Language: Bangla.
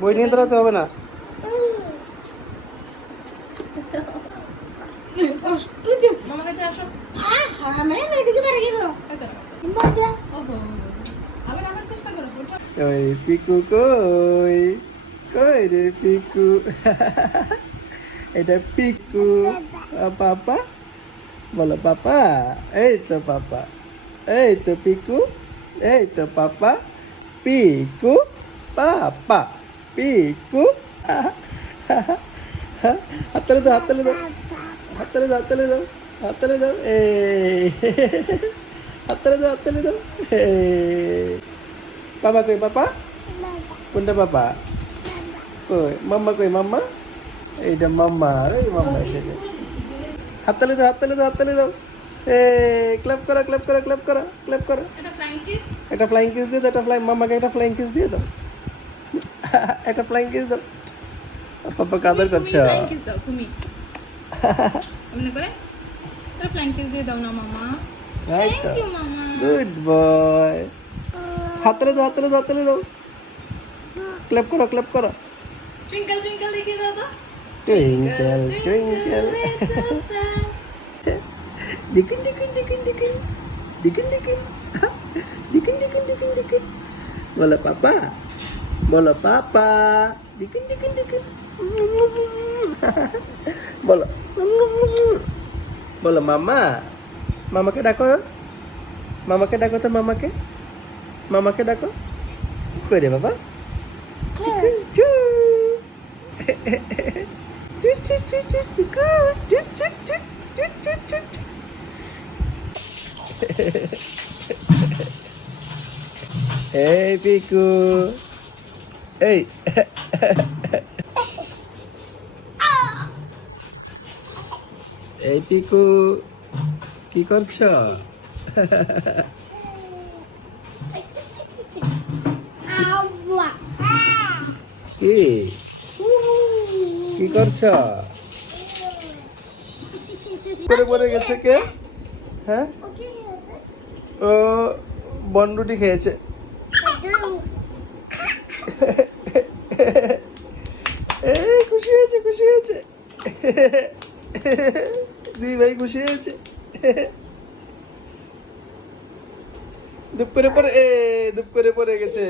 বই নিয়ে দাঁড়াতে হবে না। মামার কাছে আসো। আবার আবার চেষ্টা করো। ওই পিকু কই, কই রে পিকু। এটা পিকু। পাপা বলো পাপা। এই তো পাপা, এই তো পিকু, এই তো পাপা। পিকু পাপা, পিকু। হাততালি দাও, হাততালি দাও, হাততালি দাও, হাততালি দাও, হাততালি দাও। এই হাততালি দাও, হাততালি দাও। এই পাপা কই পাপা? কোনটা পাপা? কই মাম্মা, কই মাম্মা? এইটা মাম্মা, এই মাম্মা এসেছে। হাততালি দাও, হাততালি দাও, হাততালি দাও। ক্ল্যাপ করো, ক্ল্যাপ করো, ক্ল্যাপ করো, ক্ল্যাপ করো। একটা ফ্লাইং কিস দিয়ে দাও, একটা ফ্লাইং, মাম্মাকে একটা ফ্লাইং কিস দিয়ে দাও। একটা ফ্লাইং কিস দাও। পাপা কাদের করছো? ফ্লাইং কিস দাও তুমি। এমনি করে একটা ফ্লাইং কিস দিয়ে দাও না মামা। থ্যাংক ইউ মামা। Good boy. হাততালি দাও, হাততালি দাও, হাততালি দাও। ক্ল্যাপ করো, ক্ল্যাপ করো। টুইঙ্কল টুইঙ্কল দেখিয়ে দাও তো। Twinkle twinkle. Dickin Dickin Dickin Dickin Dickin Dickin Dickin Dickin Dickin Dickin. বলো পাপা, বলো পাপা। Dickin Dickin Dickin. বলো, বলো মামা। মামাকে ডাকো, মামাকে ডাকো তো, মামাকে, মামাকে ডাকো। কই রে বাবা? এই পিকু, এই এই পিকু কি করছ? কি কি করছ? করে পড়ে গেছে কে? হ্যাঁ, ও বনরুটি খেয়েছে। খুশি হয়েছে, খুশি হয়েছে। দি ভাই খুশি হয়েছে। দুপ করে পড়ে গেছে।